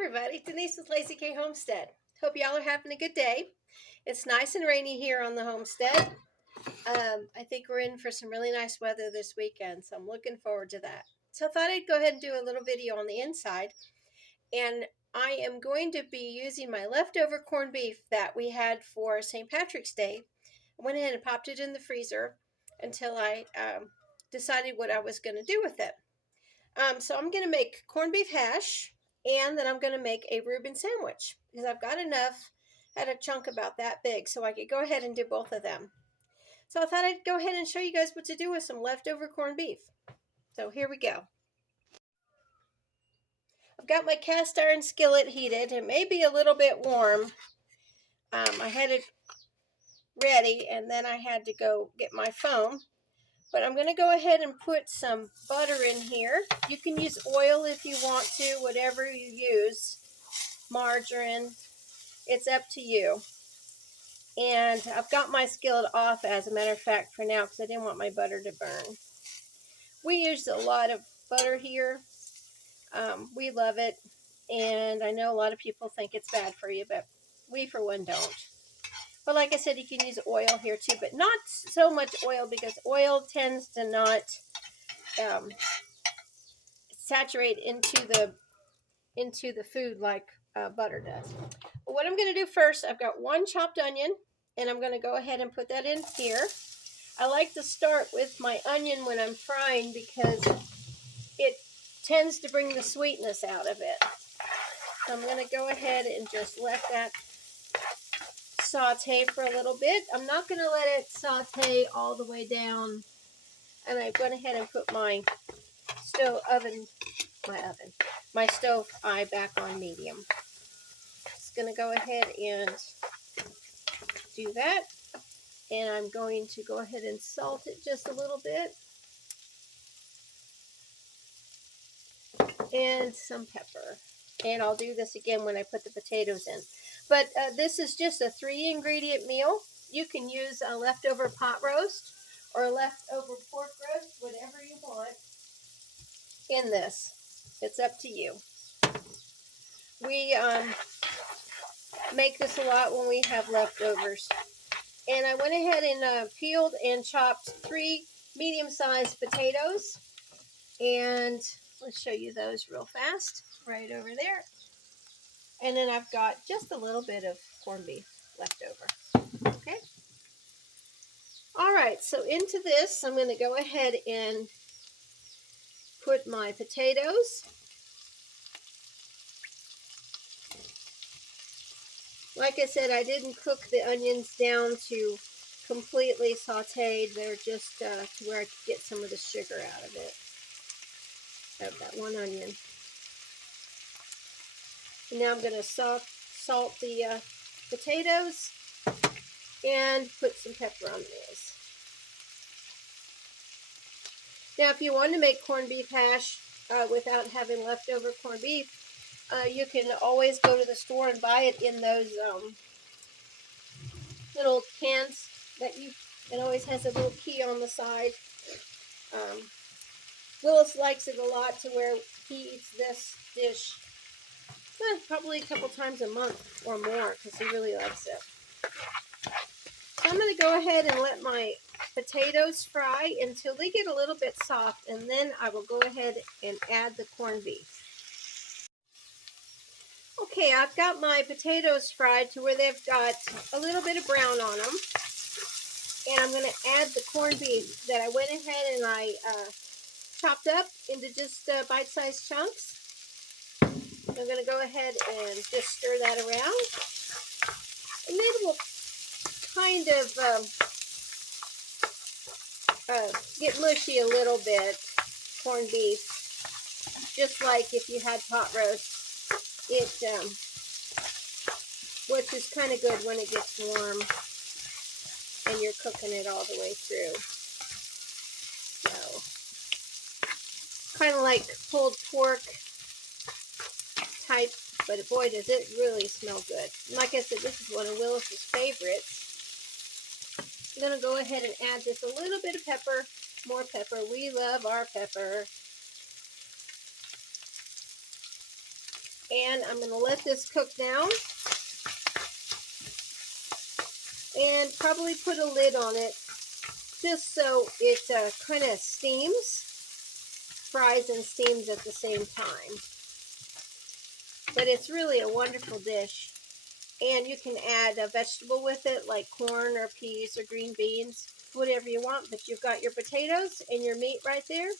everybody, Denise with Lazy K Homestead. Hope y'all are having a good day. It's nice and rainy here on the homestead. I think we're in for some really nice weather this weekend, so I'm looking forward to that. So I thought I'd go ahead and do a little video on the inside, and I am going to be using my leftover corned beef that we had for St. Patrick's Day. I went ahead and popped it in the freezer until I decided what I was going to do with it. So I'm going to make corned beef hash, and then I'm going to make a Reuben sandwich because I've got enough, had a chunk about that big, so I could go ahead and do both of them. So I thought I'd go ahead and show you guys what to do with some leftover corned beef. So here we go. I've got my cast iron skillet heated. It may be a little bit warm. I had it ready, and then I had to go get my foam. But I'm going to go ahead and put some butter in here. You can use oil if you want to, whatever you use. Margarine, it's up to you. And I've got my skillet off, as a matter of fact, for now, because I didn't want my butter to burn. We use a lot of butter here. We love it. And I know a lot of people think it's bad for you, but we, for one, don't. But like I said, you can use oil here too, but not so much oil because oil tends to not saturate into the food like butter does. But what I'm going to do first, I've got one chopped onion, and I'm going to go ahead and put that in here. I like to start with my onion when I'm frying because it tends to bring the sweetness out of it. So I'm going to go ahead and just let that saute for a little bit. I'm not going to let it saute all the way down, and I went ahead and put my stove eye back on medium. Just going to go ahead and do that, and I'm going to go ahead and salt it just a little bit, and some pepper. And I'll do this again when I put the potatoes in. But this is just a 3-ingredient meal. You can use a leftover pot roast or a leftover pork roast, whatever you want in this. It's up to you. We make this a lot when we have leftovers. And I went ahead and peeled and chopped 3 medium-sized potatoes. And let's show you those real fast. Right over there. And then I've got just a little bit of corned beef left over. Okay. All right, so into this, I'm going to go ahead and put my potatoes. Like I said, I didn't cook the onions down to completely sauteed. They're just to where I could get some of the sugar out of it. Of that one onion. And now I'm going to salt the potatoes and put some pepper on these. Now, if you want to make corned beef hash without having leftover corned beef, you can always go to the store and buy it in those little cans it always has a little key on the side. Willis likes it a lot to where he eats this dish probably a couple times a month or more because he really likes it. So I'm going to go ahead and let my potatoes fry until they get a little bit soft, and then I will go ahead and add the corned beef. Okay, I've got my potatoes fried to where they've got a little bit of brown on them, and I'm going to add the corned beef that I went ahead and I chopped up into just bite-sized chunks. I'm going to go ahead and just stir that around, and then we'll kind of get mushy a little bit, corned beef, just like if you had pot roast. Which is kind of good when it gets warm and you're cooking it all the way through. So, kind of like pulled pork type, but boy, does it really smell good. And like I said, this is one of Willis's favorites. I'm going to go ahead and add just a little bit of pepper, more pepper. We love our pepper. And I'm going to let this cook down and probably put a lid on it just so it kind of steams, fries and steams at the same time. But it's really a wonderful dish. And you can add a vegetable with it, like corn or peas or green beans, whatever you want. But you've got your potatoes and your meat right there,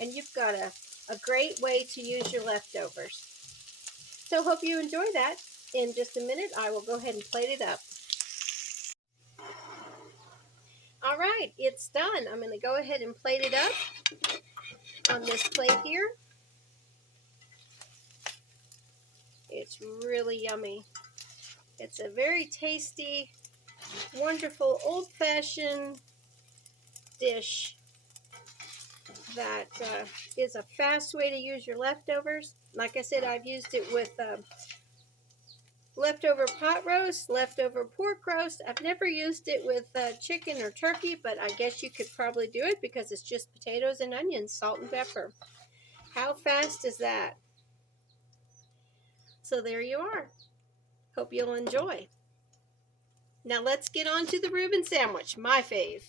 and you've got a great way to use your leftovers. So hope you enjoy that. In just a minute, I will go ahead and plate it up. All right, it's done. I'm going to go ahead and plate it up on this plate here. It's really yummy. It's a very tasty, wonderful, old-fashioned dish that is a fast way to use your leftovers. Like I said, I've used it with leftover pot roast, leftover pork roast. I've never used it with chicken or turkey, but I guess you could probably do it because it's just potatoes and onions, salt and pepper. How fast is that? So there you are. Hope you'll enjoy. Now let's get on to the Reuben sandwich, my fave.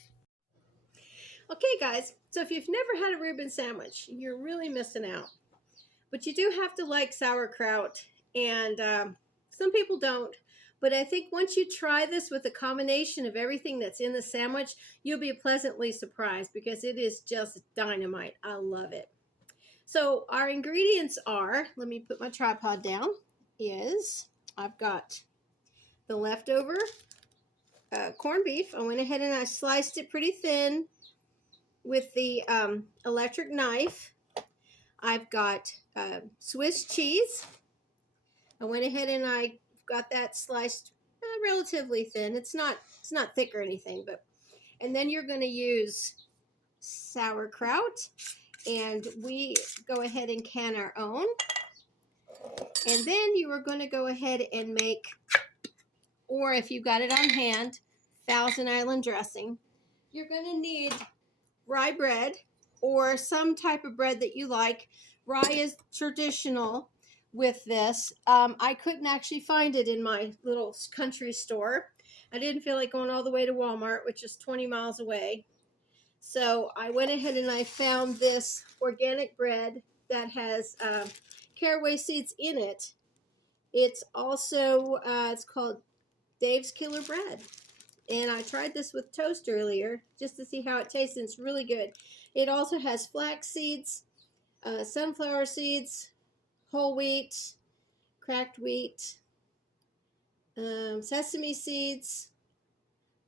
Okay guys, so if you've never had a Reuben sandwich, you're really missing out. But you do have to like sauerkraut, and some people don't. But I think once you try this with a combination of everything that's in the sandwich, you'll be pleasantly surprised because it is just dynamite. I love it. So our ingredients are, let me put my tripod down, I've got the leftover corned beef. I went ahead and I sliced it pretty thin with the electric knife. I've got Swiss cheese. I went ahead and I got that sliced relatively thin. It's not thick or anything, but and then you're going to use sauerkraut, and we go ahead and can our own. And then you are going to go ahead and make, or if you got it on hand, Thousand Island dressing. You're going to need rye bread or some type of bread that you like. Rye is traditional with this. I couldn't actually find it in my little country store. I didn't feel like going all the way to Walmart, which is 20 miles away. So I went ahead and I found this organic bread that has caraway seeds in it. It's also, it's called Dave's Killer Bread. And I tried this with toast earlier just to see how it tastes, and it's really good. It also has flax seeds, sunflower seeds, whole wheat, cracked wheat, sesame seeds,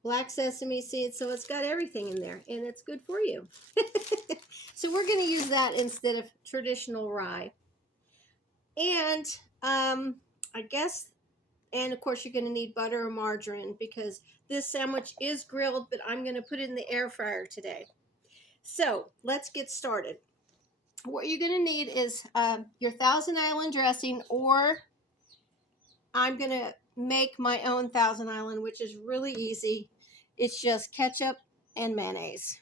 black sesame seeds. So it's got everything in there, and it's good for you. So we're going to use that instead of traditional rye. And I guess, and of course you're going to need butter or margarine because this sandwich is grilled, but I'm going to put it in the air fryer today. So let's get started. What you're going to need is your Thousand Island dressing, or I'm going to make my own Thousand Island, which is really easy. It's just ketchup and mayonnaise.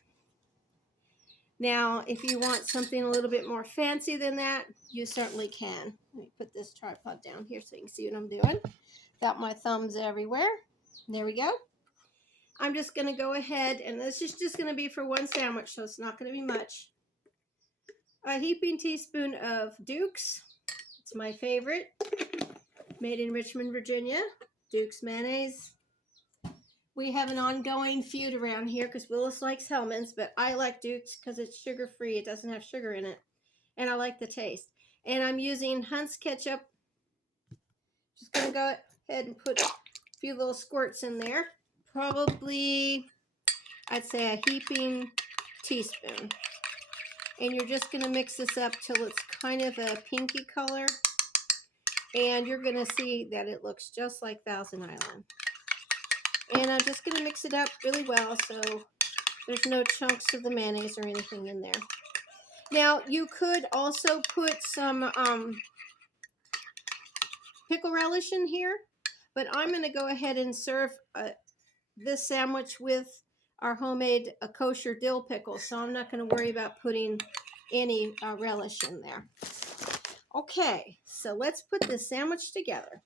Now, if you want something a little bit more fancy than that, you certainly can. Let me put this tripod down here so you can see what I'm doing. Got my thumbs everywhere. There we go. I'm just going to go ahead, and this is just going to be for one sandwich, so it's not going to be much. A heaping teaspoon of Duke's. It's my favorite. Made in Richmond, Virginia. Duke's mayonnaise. We have an ongoing feud around here because Willis likes Hellman's, but I like Duke's because it's sugar-free. It doesn't have sugar in it, and I like the taste. And I'm using Hunt's ketchup. Just going to go ahead and put a few little squirts in there. Probably, I'd say a heaping teaspoon. And you're just going to mix this up till it's kind of a pinky color. And you're going to see that it looks just like Thousand Island. And I'm just going to mix it up really well so there's no chunks of the mayonnaise or anything in there. Now, you could also put some pickle relish in here, but I'm going to go ahead and serve this sandwich with our homemade kosher dill pickle, so I'm not going to worry about putting any relish in there. Okay, so let's put this sandwich together.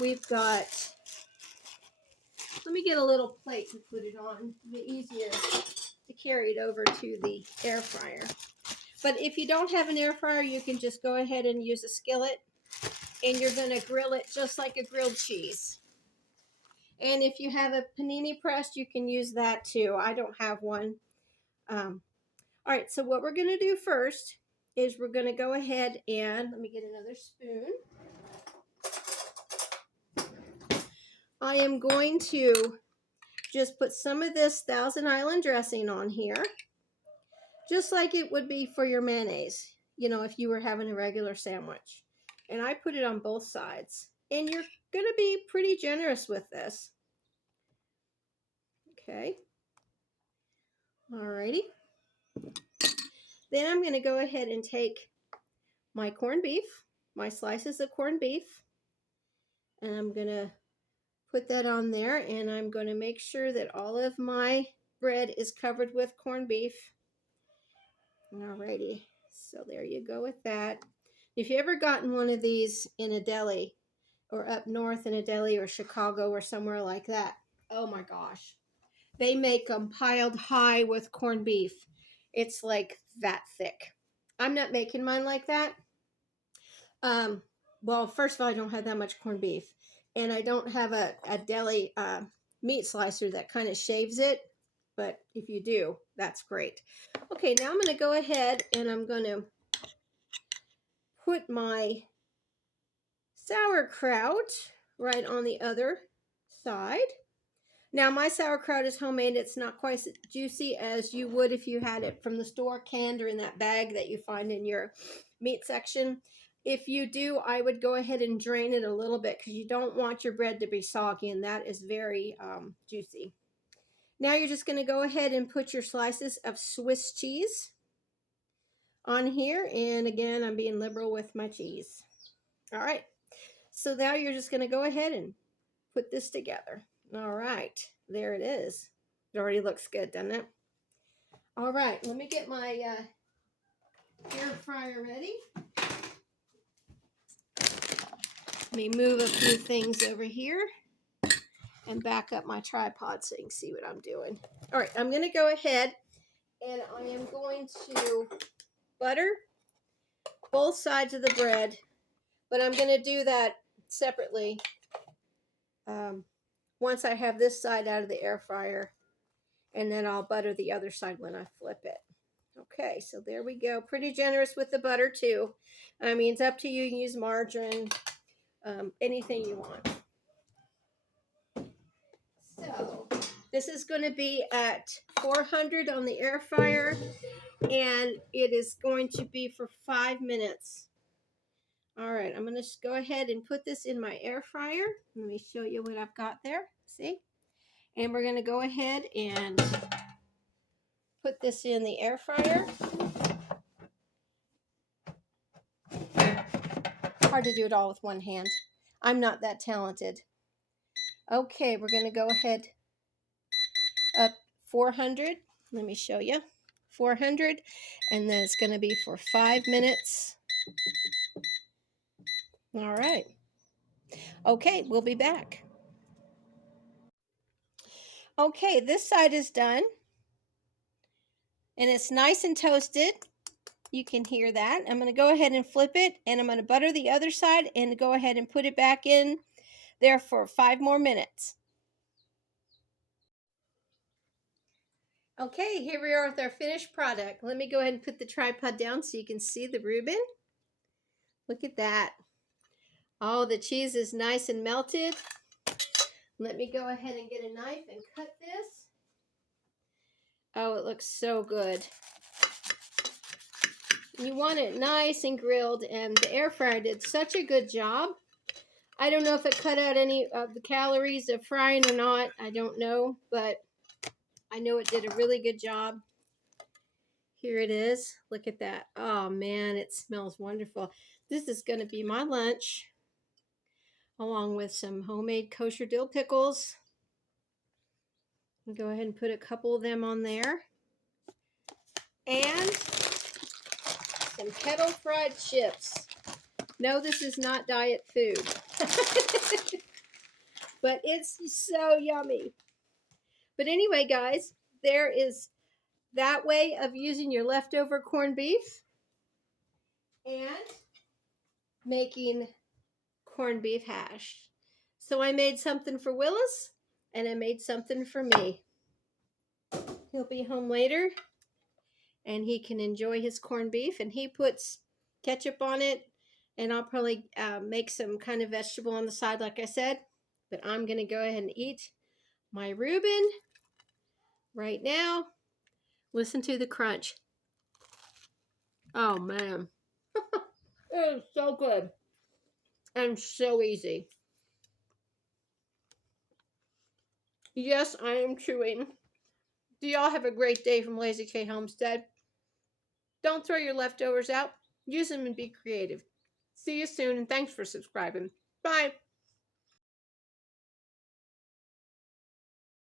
We've got, let me get a little plate to put it on. It'll be easier to carry it over to the air fryer. But if you don't have an air fryer, you can just go ahead and use a skillet, and you're going to grill it just like a grilled cheese. And if you have a panini press, you can use that too. I don't have one. All right, so what we're going to do first is we're going to go ahead and, let me get another spoon. I am going to just put some of this Thousand Island dressing on here, just like it would be for your mayonnaise, you know, if you were having a regular sandwich. And I put it on both sides. And you're going to be pretty generous with this. Okay. Alrighty. Then I'm going to go ahead and take my corned beef, my slices of corned beef, and I'm going to put that on there, and I'm going to make sure that all of my bread is covered with corned beef. Alrighty, so there you go with that. If you ever gotten one of these in a deli, or up north in a deli, or Chicago, or somewhere like that, oh my gosh, they make them piled high with corned beef. It's like that thick. I'm not making mine like that. Well, first of all, I don't have that much corned beef, and I don't have a deli meat slicer that kind of shaves it, but if you do, that's great. Okay, now I'm going to go ahead and I'm going to put my sauerkraut right on the other side. Now, my sauerkraut is homemade. It's not quite as juicy as you would if you had it from the store, canned or in that bag that you find in your meat section. If you do, I would go ahead and drain it a little bit because you don't want your bread to be soggy, and that is very juicy. Now you're just going to go ahead and put your slices of Swiss cheese on here. And again, I'm being liberal with my cheese. All right. So now you're just going to go ahead and put this together. All right, there it is. It already looks good, doesn't it? All right, let me get my air fryer ready. Let me move a few things over here and back up my tripod so you can see what I'm doing. All right, I'm going to go ahead and I am going to butter both sides of the bread, but I'm going to do that separately. Once I have this side out of the air fryer, and then I'll butter the other side when I flip it. Okay, so there we go. Pretty generous with the butter too. I mean, it's up to you. You can use margarine, anything you want. So this is going to be at 400 on the air fryer, and it is going to be for 5 minutes. All right, I'm going to go ahead and put this in my air fryer. Let me show you what I've got there. See? And we're going to go ahead and put this in the air fryer. Hard to do it all with one hand. I'm not that talented. Okay, we're going to go ahead up 400. Let me show you. 400, and then it's going to be for 5 minutes. All right. Okay, we'll be back. Okay, this side is done, and it's nice and toasted. You can hear that. I'm going to go ahead and flip it, and I'm going to butter the other side and go ahead and put it back in there for 5 more minutes. Okay, here we are with our finished product. Let me go ahead and put the tripod down so you can see the Reuben. Look at that. Oh, the cheese is nice and melted. Let me go ahead and get a knife and cut this. Oh, it looks so good. You want it nice and grilled, and the air fryer did such a good job. I don't know if it cut out any of the calories of frying or not. I don't know, but I know it did a really good job. Here it is. Look at that. Oh, man, it smells wonderful. This is going to be my lunch, along with some homemade kosher dill pickles. I'll go ahead and put a couple of them on there. And some kettle fried chips. No, this is not diet food. But it's so yummy. But anyway, guys, there is that way of using your leftover corned beef and making corned beef hash. So I made something for Willis and I made something for me. He'll be home later and he can enjoy his corned beef, and he puts ketchup on it, and I'll probably make some kind of vegetable on the side like I said. But I'm going to go ahead and eat my Reuben right now. Listen to the crunch. Oh man, it is so good and so easy. Yes, I am chewing. Do y'all have a great day from Lazy K Homestead. Don't throw your leftovers out. Use them and be creative. See you soon, and thanks for subscribing. Bye.